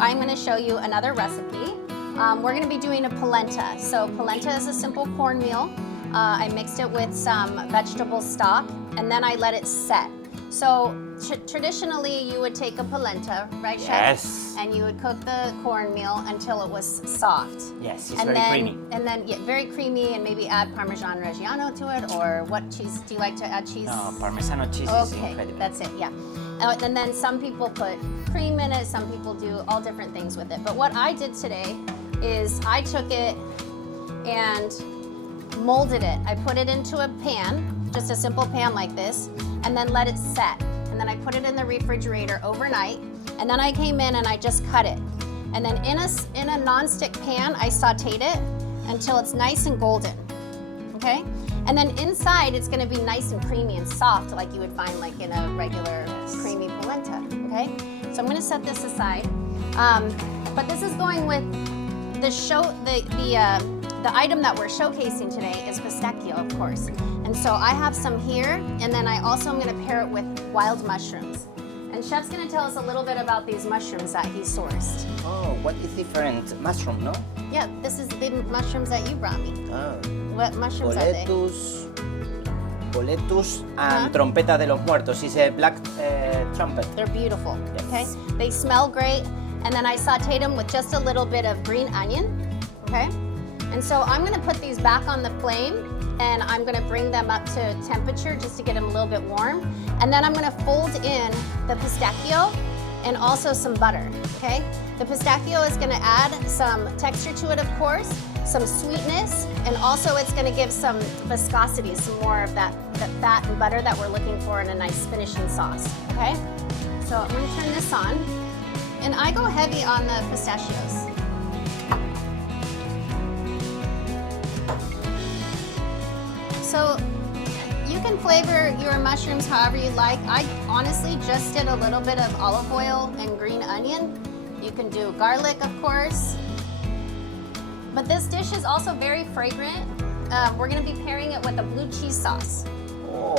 I'm going to show you another recipe. We're going to be doing a polenta. So polenta is a simple cornmeal. I mixed it with some vegetable stock, and then I let it set. So traditionally, you would take a polenta, right, Chef? Yes. And you would cook the cornmeal until it was soft. Yes, it's very creamy. And then, yeah, very creamy, and maybe add Parmesan Reggiano to it, or what cheese? Do you like to add cheese? No, Parmesano cheese is Okay, incredible. that's it, yeah. And then some people put cream in it, some people do all different things with it. But what I did today is I took it and molded it. I put it into a pan, just a simple pan like this, and then let it set. And then I put it in the refrigerator overnight, and then I came in and I just cut it. And then in a non-stick pan, I sauteed it until it's nice and golden, okay? And then inside, it's gonna be nice and creamy and soft, like you would find like in a regular creamy polenta, okay? So I'm gonna set this aside. But this is going with the item that we're showcasing today is pistachio, of course. And so I have some here, and then I also am gonna pair it with wild mushrooms. And Chef's gonna tell us a little bit about these mushrooms that he sourced. Oh, what is different? Mushroom, no? Yeah, this is the mushrooms that you brought me. Oh. What mushrooms are they? Boletus and trompeta de los muertos. It's a black trumpet. They're beautiful, Yes. okay? They smell great. And then I sauteed them with just a little bit of green onion, okay? And so I'm gonna put these back on the flame, and I'm gonna bring them up to temperature just to get them a little bit warm. And then I'm gonna fold in the pistachio and also some butter, okay? The pistachio is gonna add some texture to it, of course, some sweetness, and also it's gonna give some viscosity, some more of that fat and butter that we're looking for in a nice finishing sauce, okay? So I'm gonna turn this on, and I go heavy on the pistachios. So you can flavor your mushrooms however you like. I honestly just did a little bit of olive oil and green onion. You can do garlic, of course. But this dish is also very fragrant. We're gonna be pairing it with a blue cheese sauce. Oh,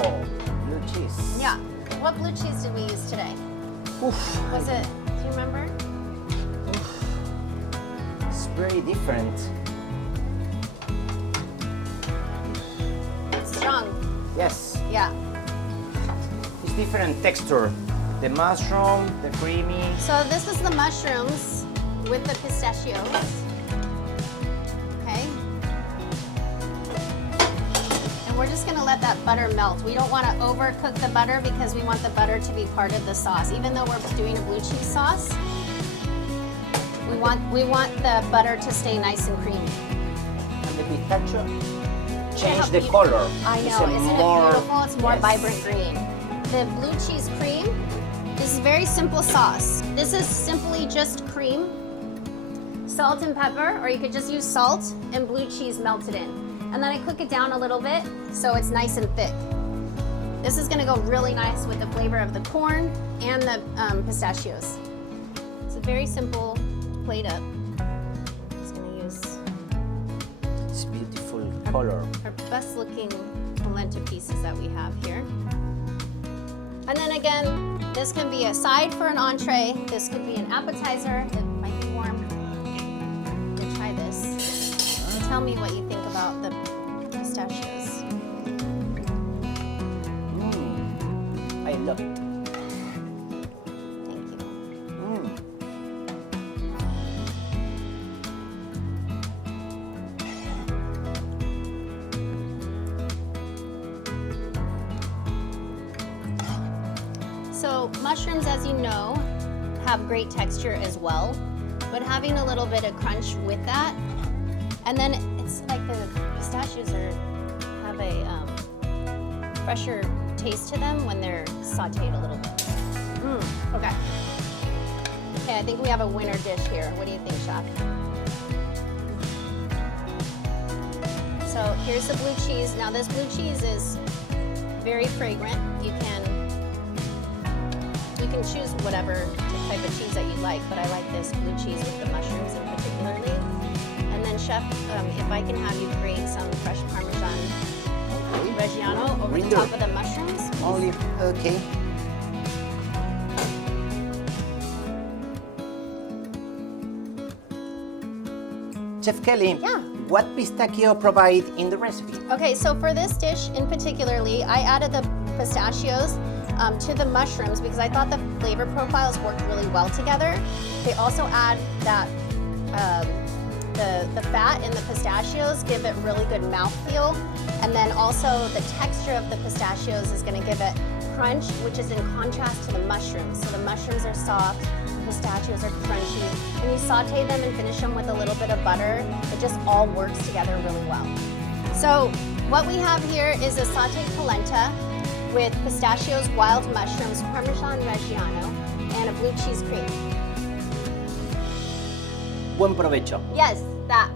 blue cheese. Yeah. What blue cheese did we use today? Oof. Was it, do you remember? It's very different. It's strong. Yes. Yeah. It's different texture. The mushroom, the creamy. So this is the mushrooms with the pistachios. Okay. And we're just gonna let that butter melt. We don't wanna overcook the butter because we want the butter to be part of the sauce. Even though we're doing a blue cheese sauce, we want the butter to stay nice and creamy. And the pistachio change how the beautiful. color. I It's know, a isn't more, it beautiful? It's more yes. vibrant green. The blue cheese cream, this is very simple sauce. This is simply just cream, salt and pepper, or you could just use salt and blue cheese melted in. And then I cook it down a little bit so it's nice and thick. This is gonna go really nice with the flavor of the corn and the pistachios. It's a very simple plate up. Just gonna use It's beautiful color. our best looking polenta pieces that we have here. And then again, this can be a side for an entree. This could be an appetizer. It might be warm. To try this. And tell me what you think about the pistachios. I love it. Thank you. So mushrooms, as you know, have great texture as well, but having a little bit of crunch with that, and then it's like the pistachios have a fresher taste to them when they're sauteed a little bit. Okay. Okay, I think we have a winner dish here. What do you think, Chef? So here's the blue cheese. Now this blue cheese is very fragrant. You can choose whatever type of cheese that you like, but I like this blue cheese with the mushrooms in particularly. And then Chef, if I can have you grate some fresh Parmesan Reggiano over the top of the mushrooms. please. Only, okay. Chef Kelly, Yeah. what pistachio provide in the recipe? Okay, so for this dish in particularly, I added the pistachios to the mushrooms because I thought the flavor profiles worked really well together. They also add that the fat in the pistachios give it really good mouthfeel, and then also the texture of the pistachios is going to give it crunch, which is in contrast to the mushrooms. So the mushrooms are soft, the pistachios are crunchy. When you saute them and finish them with a little bit of butter, it just all works together really well. So what we have here is a sauteed polenta with pistachios, wild mushrooms, Parmesan Reggiano, and a blue cheese cream. Buen provecho. Yes, that.